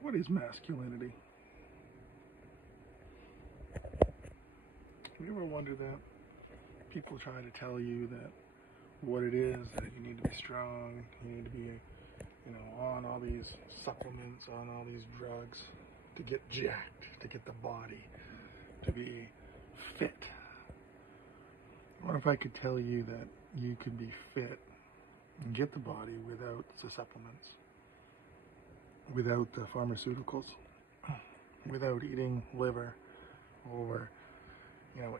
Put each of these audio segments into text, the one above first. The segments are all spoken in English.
What is masculinity? You ever wonder that? People try to tell you that what it is, that you need to be strong, you need to be, on all these supplements, on all these drugs to get jacked, to get the body, to be fit. What if I could tell you that you could be fit and get the body without the supplements, without the pharmaceuticals, without eating liver or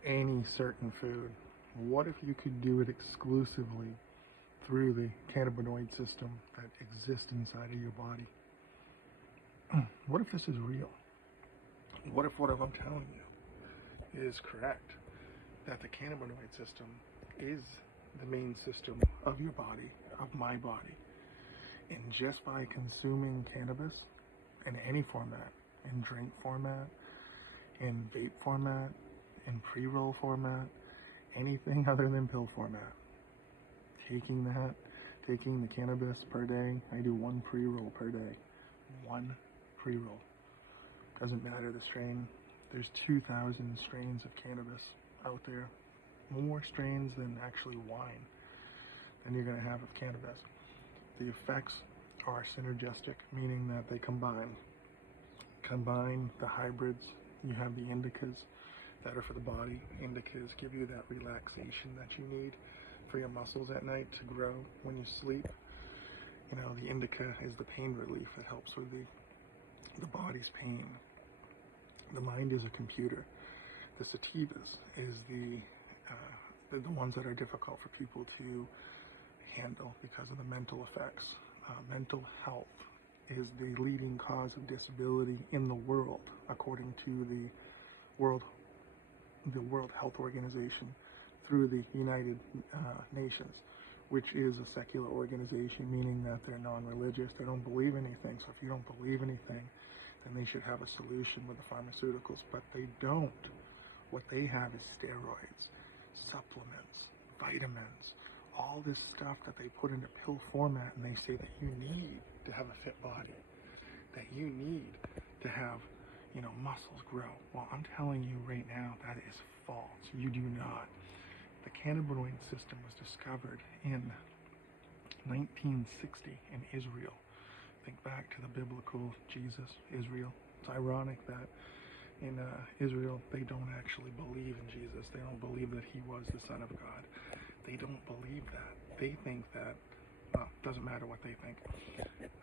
any certain food? What if you could do it exclusively through the cannabinoid system that exists inside of your body? What if this is real? What if what I'm telling you is correct? That the cannabinoid system is the main system of your body, of my body. And just by consuming cannabis in any format, in drink format, in vape format, in pre-roll format, anything other than pill format, taking the cannabis per day, I do one pre-roll per day. One pre-roll. Doesn't matter the strain. There's 2,000 strains of cannabis out there. More strains than actually wine than you're going to have of cannabis. The effects are synergistic, meaning that they combine the hybrids. You have the indicas that are for the body. Indicas give you that relaxation that you need for your muscles at night to grow when you sleep. The indica is the pain relief. It helps with the body's pain. The mind is a computer. The sativas is the ones that are difficult for people to handle because of the mental effects. Mental health is the leading cause of disability in the world, according to the World Health Organization, through the United Nations, which is a secular organization, meaning that they're non-religious. They don't believe anything. So if you don't believe anything, then they should have a solution with the pharmaceuticals, but they don't. What they have is steroids, supplements, vitamins, all this stuff that they put into pill format, and they say that you need to have a fit body, that you need to have, muscles grow. Well, I'm telling you right now, that is false. You do not. The cannabinoid system was discovered in 1960 in Israel. Think back to the biblical Jesus, Israel. It's ironic that in Israel, they don't actually believe in Jesus. They don't believe that he was the Son of God. They don't believe that. They think that, doesn't matter what they think.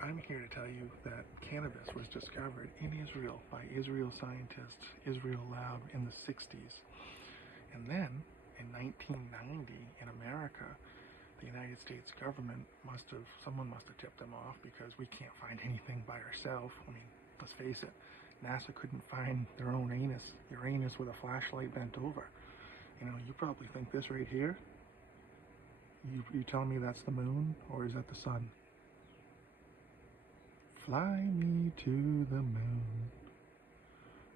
I'm here to tell you that cannabis was discovered in Israel by Israel scientists, Israel Lab in the 60s. And then, in 1990, in America, the United States government someone must have tipped them off, because we can't find anything by ourselves. I mean, let's face it, NASA couldn't find their own Uranus with a flashlight bent over. You probably think this right here, you telling me that's the moon, or is that the sun? Fly me to the moon.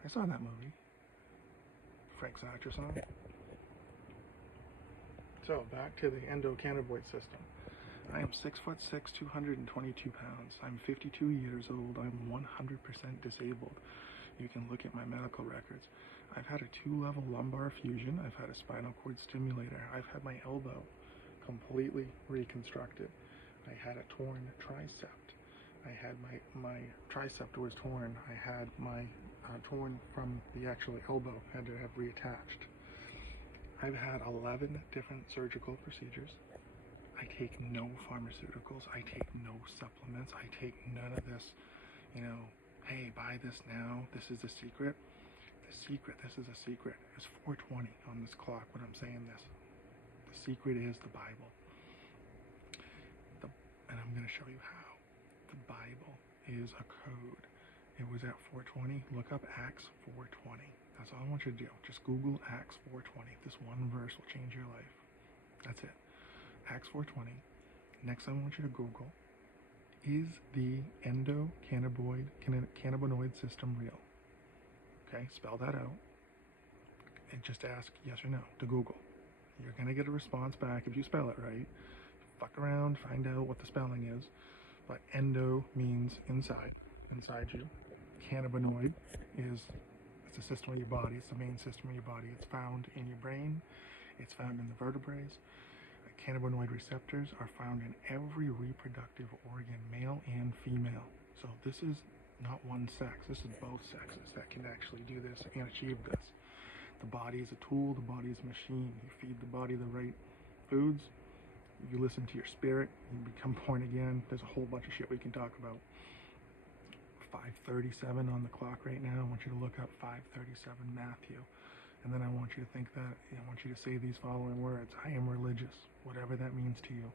I saw that movie. Frank Sinatra song. So, back to the endocannabinoid system. I am 6'6", 222 pounds. I'm 52 years old. I'm 100% disabled. You can look at my medical records. I've had a 2-level lumbar fusion. I've had a spinal cord stimulator. I've had my elbow completely reconstructed. I had a torn tricep. I had my tricep was torn. I had my torn from the actual elbow. Had to have reattached. I've had 11 different surgical procedures. I take no pharmaceuticals. I take no supplements. I take none of this, hey, buy this now. This is the secret. This is a secret. It's 4:20 on this clock when I'm saying this. The secret is the Bible. And I'm going to show you how. The Bible is a code. It was at 4:20. Look up Acts 4:20. That's all I want you to do. Just Google Acts 4:20. This one verse will change your life. That's it. Acts 4:20. Next, I want you to Google, is the endocannabinoid system real? Okay, spell that out. And just ask yes or no to Google. You're going to get a response back if you spell it right. Fuck around, find out what the spelling is. But endo means inside you. cannabinoid it's a system of your body. It's the main system of your body. It's found in your brain. It's found in the vertebrae. Cannabinoid receptors are found in every reproductive organ, male and female. So this is not one sex. This is both sexes that can actually do this and achieve this. The body is a tool. The body is a machine. You feed the body the right foods. You listen to your spirit. You become born again. There's a whole bunch of shit we can talk about. 5:37 on the clock right now. I want you to look up 5:37 Matthew. And then I want you to think that, I want you to say these following words. I am religious, whatever that means to you.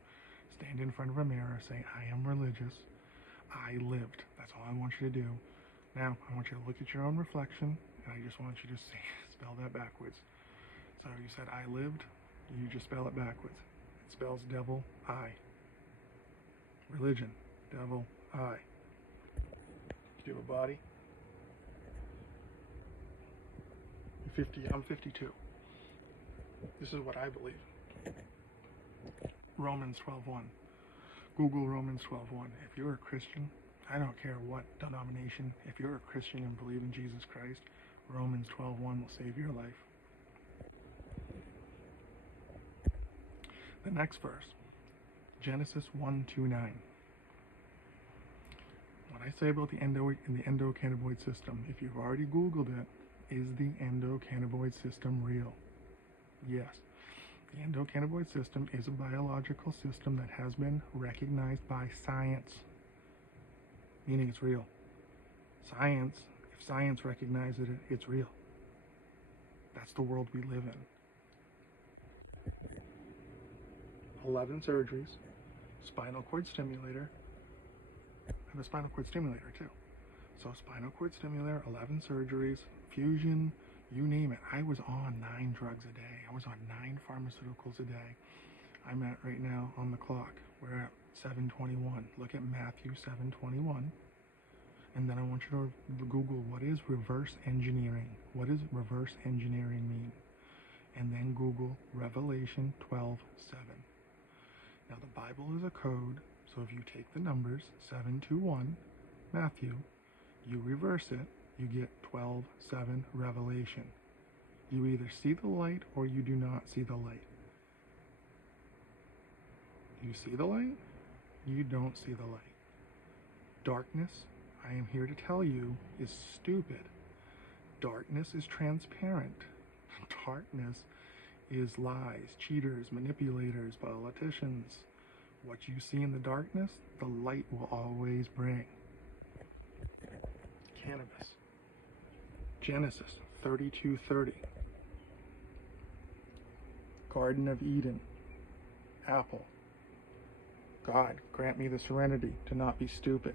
Stand in front of a mirror, say, I am religious. I lived. That's all I want you to do. Now, I want you to look at your own reflection, and I just want you to say, spell that backwards. So you said, I lived. You just spell it backwards. It spells devil, I. Religion, devil, I. Do you have a body? 50, I'm 52. This is what I believe. Romans 12:1. Google Romans 12:1. If you're a Christian, I don't care what denomination, if you're a Christian and believe in Jesus Christ, Romans 12:1 will save your life. The next verse, Genesis 1:2-9. What I say about the endocannabinoid system, if you've already Googled it, is the endocannabinoid system real? Yes. The endocannabinoid system is a biological system that has been recognized by science, meaning it's real. Science, if science recognizes it, it's real. That's the world we live in. 11 surgeries, spinal cord stimulator. I have a spinal cord stimulator too. So spinal cord stimulator, 11 surgeries, fusion, you name it. I was on 9 drugs a day. I was on 9 pharmaceuticals a day. I'm at right now on the clock. We're at 7:21. Look at Matthew 7:21. And then I want you to Google what is reverse engineering. What does reverse engineering mean? And then Google Revelation 12:7. Now the Bible is a code, so if you take the numbers 721 Matthew, you reverse it, you get 12:7 Revelation. You either see the light or you do not see the light. You see the light, you don't see the light. Darkness, I am here to tell you, is stupid. Darkness is transparent. Darkness is lies, cheaters, manipulators, politicians. What you see in the darkness, the light will always bring. Cannabis. Genesis 32:30. Garden of Eden. Apple. God, grant me the serenity to not be stupid.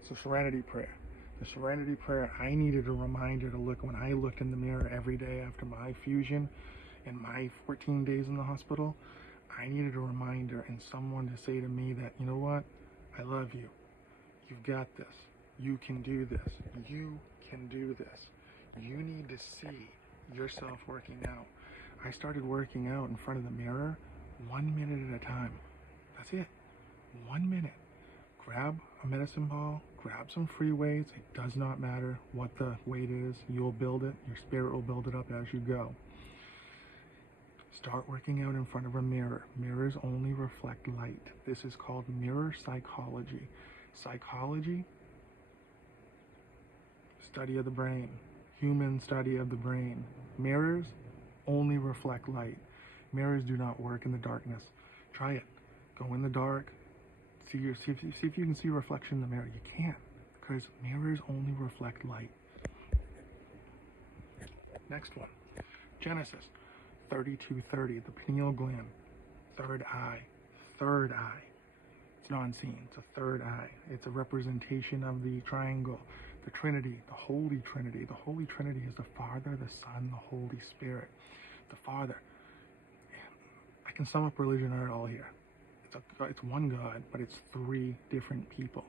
It's a serenity prayer. The serenity prayer, I needed a reminder to look when I looked in the mirror every day after my fusion and my 14 days in the hospital. I needed a reminder and someone to say to me that, you know what? I love you. You've got this. You can do this. You can do this. You need to see yourself working out. I started working out in front of the mirror 1 minute at a time. That's it. 1 minute. Grab a medicine ball, grab some free weights. It does not matter what the weight is. You'll build it. Your spirit will build it up as you go. Start working out in front of a mirror. Mirrors only reflect light. This is called mirror psychology. Psychology, study of the brain. Human study of the brain. Mirrors only reflect light. Mirrors do not work in the darkness. Try it. Go in the dark. See if you can see a reflection in the mirror. You can't, because mirrors only reflect light. Next one. Genesis 32:30. The pineal gland. Third eye. Third eye. It's non-seen. It's a third eye. It's a representation of the triangle. The Trinity. The Holy Trinity. The Holy Trinity is the Father, the Son, the Holy Spirit. The Father. I can sum up religion all here. It's one God, but it's 3 different people.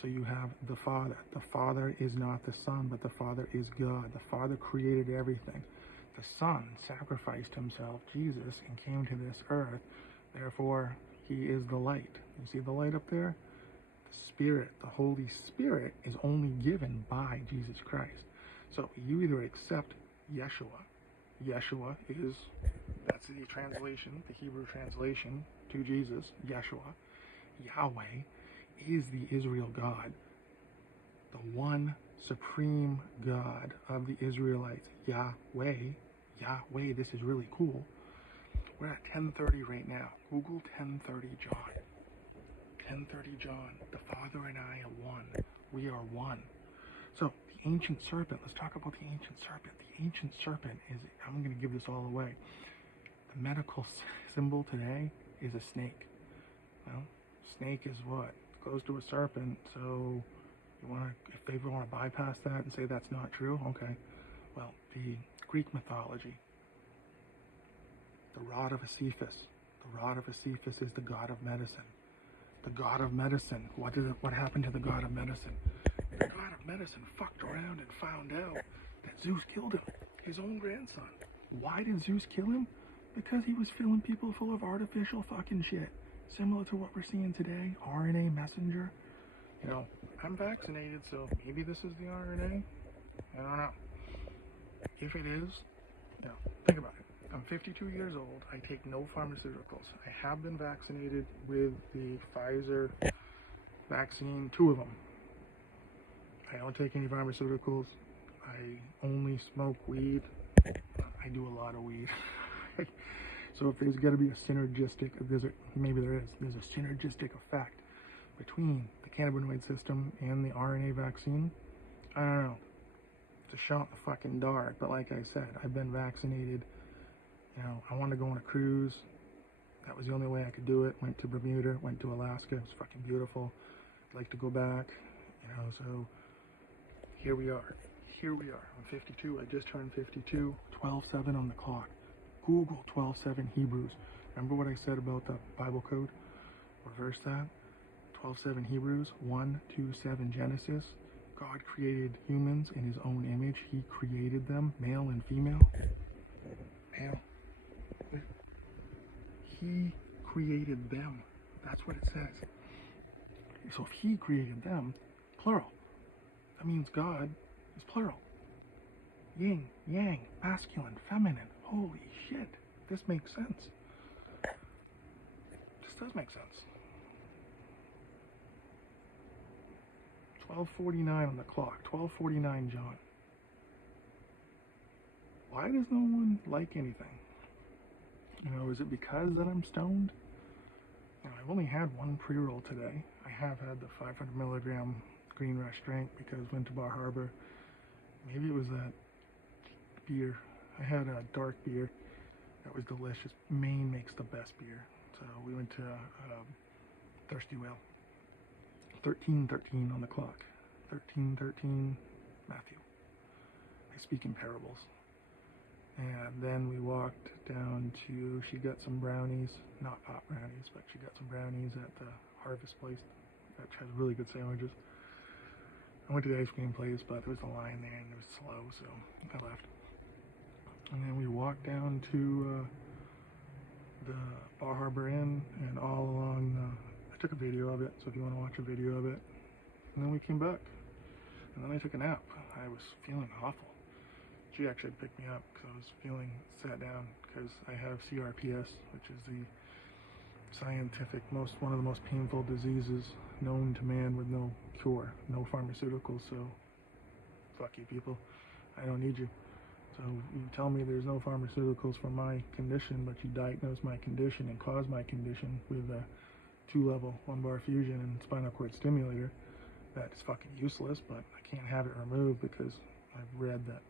So you have the Father. The Father is not the Son, but the Father is God. The Father created everything. The Son sacrificed himself, Jesus, and came to this earth. Therefore, he is the light. You see the light up there? Spirit, the Holy Spirit, is only given by Jesus Christ. So you either accept Yeshua. Yeshua is, that's the translation, the Hebrew translation to Jesus, Yeshua. Yahweh is the Israel God, the one supreme God of the Israelites. Yahweh, Yahweh, this is really cool. We're at 10:30 right now. Google 10:30 John. 10:30 John. The Father and I are one. We are one. So the ancient serpent, let's talk about the ancient serpent. The ancient serpent is, I'm going to give this all away. The medical symbol today is a snake. Well, snake is what? It goes to a serpent, so you want to, if they want to bypass that and say that's not true, okay. Well, the Greek mythology, the rod of Sisyphus. The rod of Sisyphus is the god of medicine. The god of medicine. What happened to the god of medicine? The god of medicine fucked around and found out that Zeus killed him, his own grandson. Why did Zeus kill him? Because he was filling people full of artificial fucking shit. Similar to what we're seeing today, RNA messenger. You know, I'm vaccinated, so maybe this is the RNA. I don't know. If it is, you know, think about it. I'm 52 years old. I take no pharmaceuticals. I have been vaccinated with the Pfizer vaccine, 2 of them. I don't take any pharmaceuticals. I only smoke weed. I do a lot of weed. So if there's got to be a synergistic, there's a synergistic effect between the cannabinoid system and the RNA vaccine. I don't know. It's a shot in the fucking dark. But like I said, I've been vaccinated. You know, I wanted to go on a cruise. That was the only way I could do it. Went to Bermuda, went to Alaska. It was fucking beautiful. I'd like to go back. You know, so here we are. Here we are. I'm 52. I just turned 52. 12:07 on the clock. Google 12:07 Hebrews. Remember what I said about the Bible code? Reverse that. 12:07 Hebrews. 1:2:7 Genesis. God created humans in his own image. He created them, male and female. Male. He created them. That's what it says. So if he created them, plural, that means God is plural. Yin, yang, masculine, feminine. Holy shit. This makes sense. This does make sense. 12:49 on the clock. 12:49 John. Why does no one like anything? You know, is it because that I'm stoned? You know, I've only had one pre-roll today. I have had the 500 milligram Green Rush drink because went to Bar Harbor. Maybe it was that beer. I had a dark beer. That was delicious. Maine makes the best beer. So we went to Thirsty Whale. 13:13 on the clock. 13:13 Matthew. I speak in parables. And then we walked down to, she got some brownies, not pop brownies, but she got some brownies at the Harvest place, which has really good sandwiches. I went to the ice cream place, but there was a line there and it was slow, so I left. And then we walked down to the Bar Harbor Inn, and all along, I took a video of it, so if you want to watch a video of it. And then we came back, and then I took a nap. I was feeling awful. She actually picked me up because I was feeling sat down because I have CRPS, which is the scientific one of the most painful diseases known to man with no cure, no pharmaceuticals. So fuck you people, I don't need you. So you tell me there's no pharmaceuticals for my condition, but you diagnose my condition and cause my condition with a 2-level lumbar fusion and spinal cord stimulator. That's fucking useless, but I can't have it removed because I've read that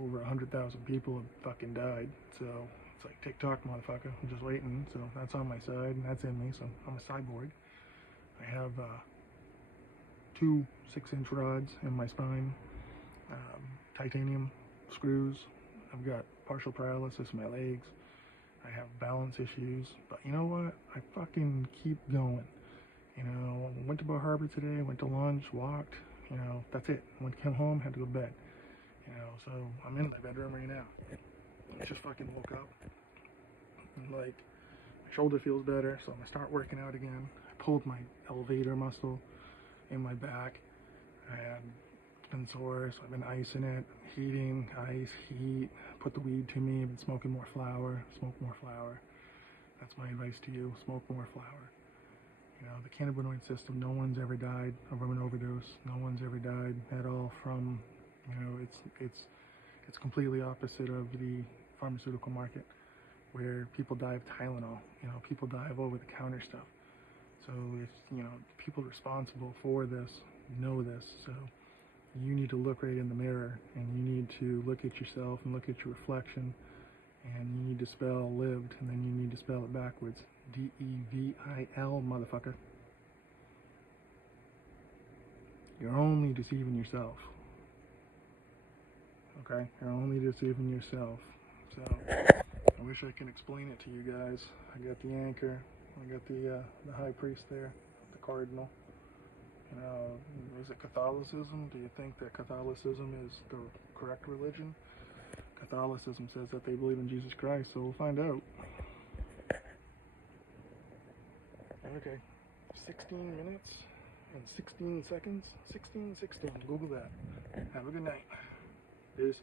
over 100,000 people have fucking died. So it's like TikTok, motherfucker. I'm just waiting. So that's on my side and that's in me. So I'm a cyborg. I have 2 6-inch rods in my spine, titanium screws. I've got partial paralysis in my legs. I have balance issues. But you know what? I fucking keep going. You know, went to Bar Harbor today, went to lunch, walked. You know, that's it. Came home, had to go to bed. You know, so I'm in my bedroom right now. I just fucking woke up. And like, my shoulder feels better, so I'm gonna start working out again. I pulled my elevator muscle. in my back, and it's been sore, so I've been icing it, heating, ice, heat, put the weed to me, I've been smoking more flower, smoke more flower. That's my advice to you, smoke more flower. You know, the cannabinoid system, no one's ever died of an overdose, no one's ever died at all from, you know, it's completely opposite of the pharmaceutical market, where people die of Tylenol, you know, people die of over-the-counter stuff. So if, you know, people responsible for this know this, so you need to look right in the mirror, and you need to look at yourself and look at your reflection, and you need to spell lived, and then you need to spell it backwards. D-E-V-I-L, motherfucker. You're only deceiving yourself. Okay? You're only deceiving yourself. So, I wish I could explain it to you guys. I got the anchor. I got the high priest there, the cardinal. You know, is it Catholicism? Do you think that Catholicism is the correct religion? Catholicism says that they believe in Jesus Christ, so we'll find out. Okay, 16 minutes and 16 seconds. 16. Google that. Have a good night. Deuces.